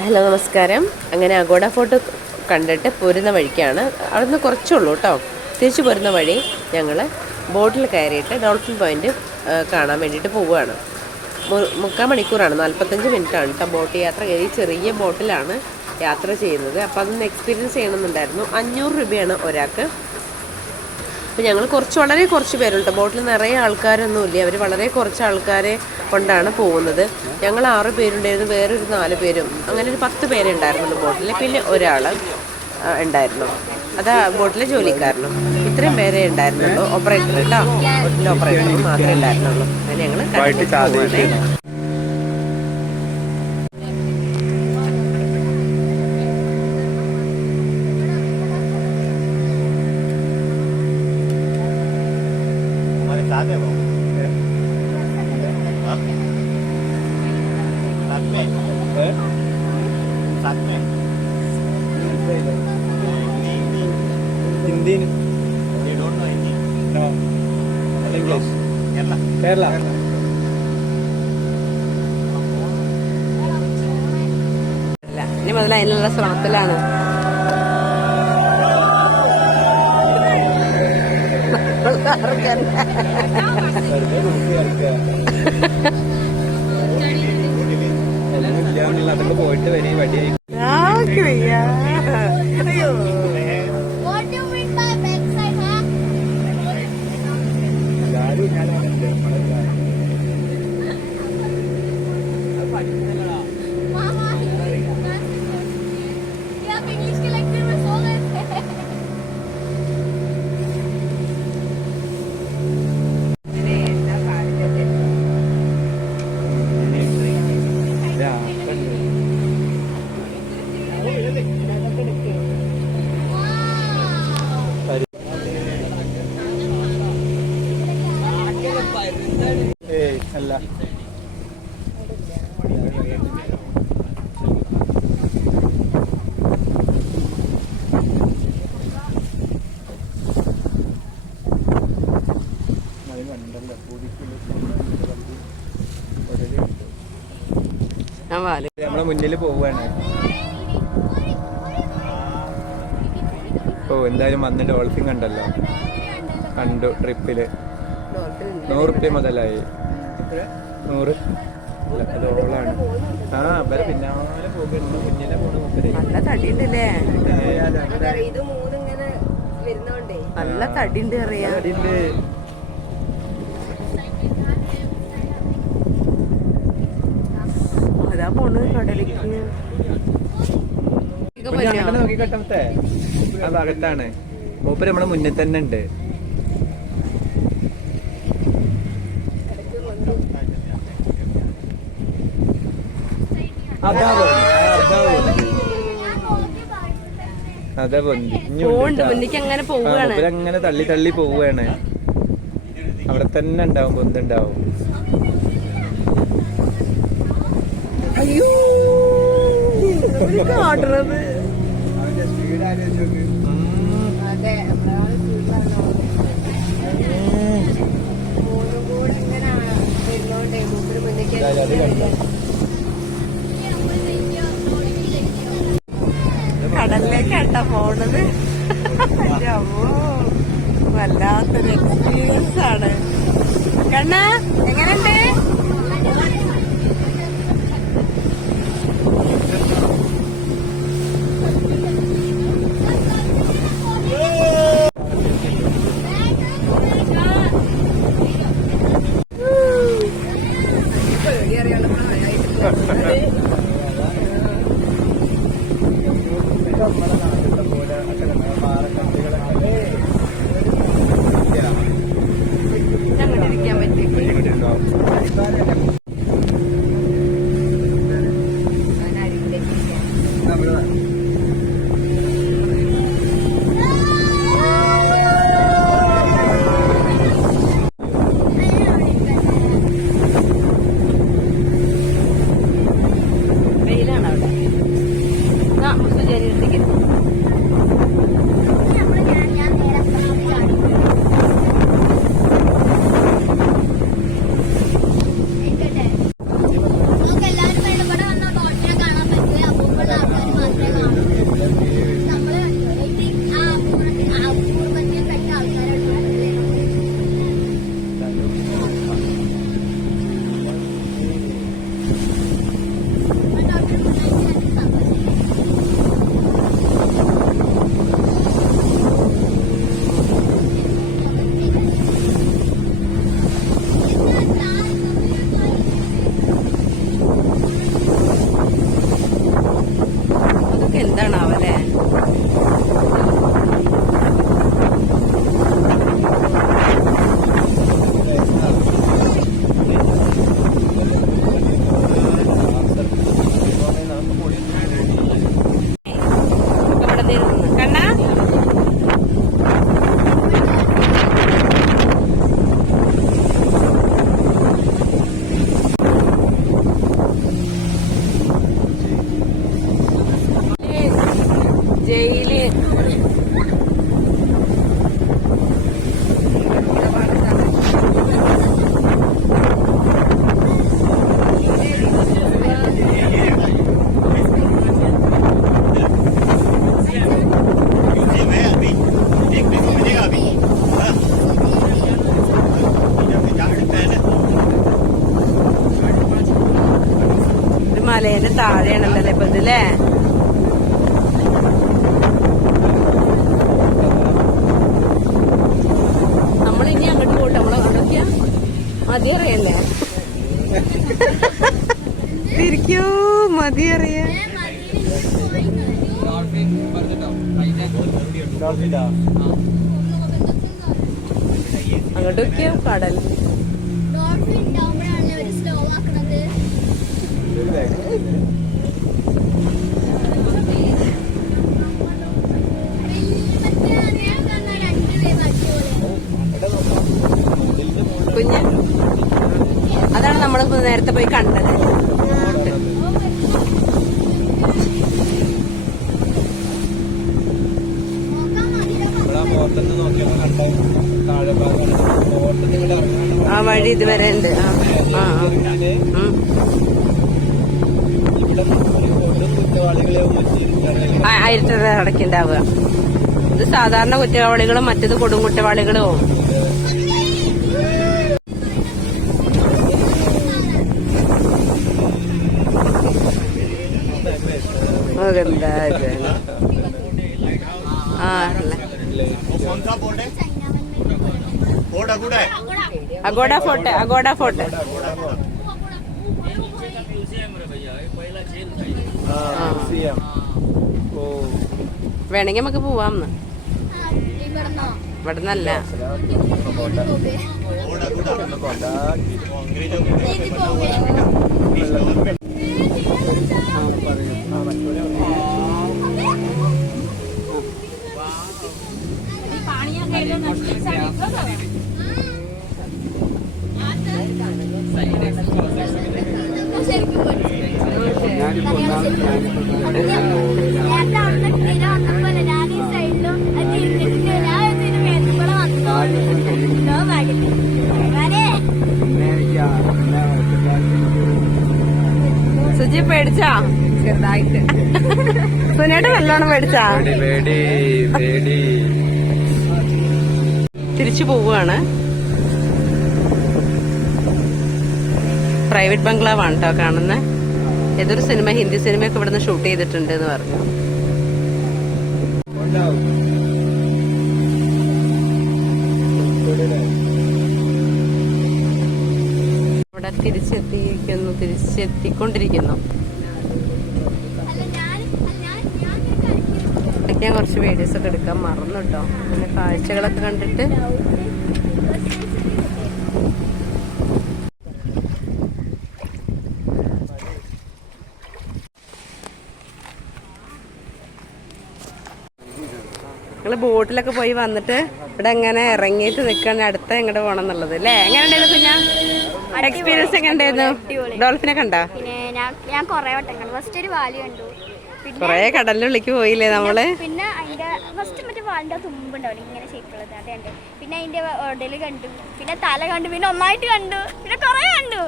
Hello നമസ്കാരം. അങ്ങനെ Aguada fort കണ്ടിട്ട് പോരുന്ന വഴിക്കാണ്. അവിടെ നിന്ന് കുറച്ചുള്ളൂ കേട്ടോ. തിരിച്ചു പോരുന്ന വഴി ഞങ്ങൾ ബോട്ടിൽ കയറിയിട്ട് ഡോൾഫിൻ പോയിൻ്റ് കാണാൻ വേണ്ടിയിട്ട് പോവുകയാണ്. 3/4 മണിക്കൂറാണ്, 45 മിനിറ്റാണ് കേട്ടോ ബോട്ട് യാത്ര. ഈ ചെറിയ ബോട്ടിലാണ് യാത്ര ചെയ്യുന്നത്. അപ്പോൾ അതൊന്ന് എക്സ്പീരിയൻസ് ചെയ്യണമെന്നുണ്ടായിരുന്നു. 500 രൂപയാണ് ഒരാൾക്ക്. അപ്പോൾ ഞങ്ങൾ വളരെ കുറച്ച് പേരുണ്ട്. ബോട്ടിൽ നിറയെ ആൾക്കാരൊന്നുമില്ല. അവർ വളരെ കുറച്ച് ആൾക്കാരെ കൊണ്ടാണ് പോകുന്നത്. ഞങ്ങൾ 6 പേരുണ്ടായിരുന്നു, വേറൊരു 4 പേരും, അങ്ങനെ ഒരു 10 പേരെ ഉണ്ടായിരുന്നുള്ളൂ ബോട്ടിൽ. പിന്നെ ഒരാൾ ഉണ്ടായിരുന്നു, അത് ബോട്ടിലെ ജോലിക്കാരനും. ഇത്രയും പേരെ ഉണ്ടായിരുന്നുള്ളൂ. ഓപ്പറേറ്റർ കേട്ടോ, ബോട്ടിലെ ഓപ്പറേറ്റർ മാത്രമേ ഉണ്ടായിരുന്നുള്ളൂ. അങ്ങനെ ഞങ്ങൾ കണ്ടിട്ട് Hindi. You don't know Hindi? No. English. Kerala. ഇനി മുതൽ അതിനുള്ള ശ്രമത്തിലാണ്. അതൊക്കെ പോയിട്ട് വരി വടിയായി. അല്ല നമ്മളെ മുന്നിൽ പോവാണ്. ഓ എന്തായാലും വന്ന് ഡോൾഫിൻ കണ്ടല്ലോ, കണ്ടു. ട്രിപ്പില് 100 രൂപ മുതലായി. 100 ഓളാണ്. അവരെ പിന്നാലെ പോകുന്നു, മുന്നിലെ പോണ. നല്ല തടിയുണ്ടല്ലേ, നല്ല തടിയുണ്ട് അറിയാം. അതാ പോണ് കടലിക്ക്. നോക്കിക്കട്ടത്തെ ആ ഭാഗത്താണ് മൂപ്പര് നമ്മളെ മുന്നിൽ തന്നെ ഉണ്ട്. അതാ അങ്ങനെ തള്ളി തള്ളി പോവുകയാണ്. അവിടെ തന്നെ ഉണ്ടാവും, പൊന്തുണ്ടാവും. അയ്യോ കടലിലേക്കാട്ടാ പോണത്. വല്ലാത്തൊരു എക്സ്പീരിയൻസ് ആണ്. കണ്ണ എങ്ങനെയുണ്ട്? ഞങ്ങളിരിക്കാൻ പറ്റി. മലേന്റെ താഴെയാണല്ലോ ഇപ്പൊ ഇതില്ലേ. നമ്മളിനി അങ്ങോട്ട് പോട്ടെ. നമ്മളവിടൊക്കെയാ മതിയറിയല്ലേ. തിരിക്കൂ മതിയറിയാ. അങ്ങോട്ടൊക്കെയോ കടൽ. കുഞ്ഞ് അതാണ് നമ്മളിപ്പോ നേരത്തെ പോയി കണ്ടത്. ആ വഴി ഇതുവരെ ഉണ്ട്. ആയിരത്തി അടക്കുണ്ടാവുക. ഇത് സാധാരണ കുറ്റവാളികളും മറ്റത് കൊടും കുറ്റവാളികളും. അതെന്താ അഗോഡ ഫോർട്ട്. അഗോഡ ഫോർട്ട് വേണമെങ്കിൽ നമുക്ക് പോവാം. ഇവിടെ നിന്നല്ല. സുജി പേടിച്ചാ ചെറുതായിട്ട്. സുനേട്ട് നല്ലോണം പേടിച്ചാ. തിരിച്ചു പോവുകയാണ്. പ്രൈവറ്റ് ബംഗ്ലാവാണ് കേട്ടോ കാണുന്നത്. ഏതൊരു സിനിമ, ഹിന്ദി സിനിമയൊക്കെ ഇവിടുന്ന് ഷൂട്ട് ചെയ്തിട്ടുണ്ട് എന്ന് പറഞ്ഞു. ഇവിടെ തിരിച്ചെത്തിക്കൊണ്ടിരിക്കുന്നു. ഞാൻ കുറച്ച് വീഡിയോസ് ഒക്കെ എടുക്കാൻ മറന്നു കേട്ടോ. പിന്നെ കാഴ്ചകളൊക്കെ കണ്ടിട്ട് ഞങ്ങള് ബോട്ടിലൊക്കെ പോയി വന്നിട്ട് ഇവിടെ എങ്ങനെ ഇറങ്ങിയിട്ട് നിൽക്കാൻ അടുത്ത എങ്ങോട്ട് പോകണം എന്നുള്ളത് അല്ലേ. എങ്ങനെ ഉണ്ടായിരുന്നു കുഞ്ഞാ എക്സ്പീരിയൻസ്? എങ്ങനെ ഉണ്ടായിരുന്നു? ഡോൾഫിനെ കണ്ടോ? ഞാൻ കൊറേ വട്ടം കണ്ടു. ഫസ്റ്റ് ഒരു വാലി കണ്ടു. കൊറേ കടലിനുള്ളിലേക്ക് പോയില്ലേ നമ്മള്. പിന്നെ അതിന്റെ ഫസ്റ്റ് മറ്റേ വാലിന്റെ തുമ്പുണ്ടാവില്ല ഇങ്ങനെ ഷേപ്പുള്ളത്, അത് കണ്ടു. പിന്നെ അതിന്റെ ഒടല് കണ്ടു, പിന്നെ തല കണ്ടു, പിന്നെ ഒന്നായിട്ട് കണ്ടു, പിന്നെ കൊറേ കണ്ടു.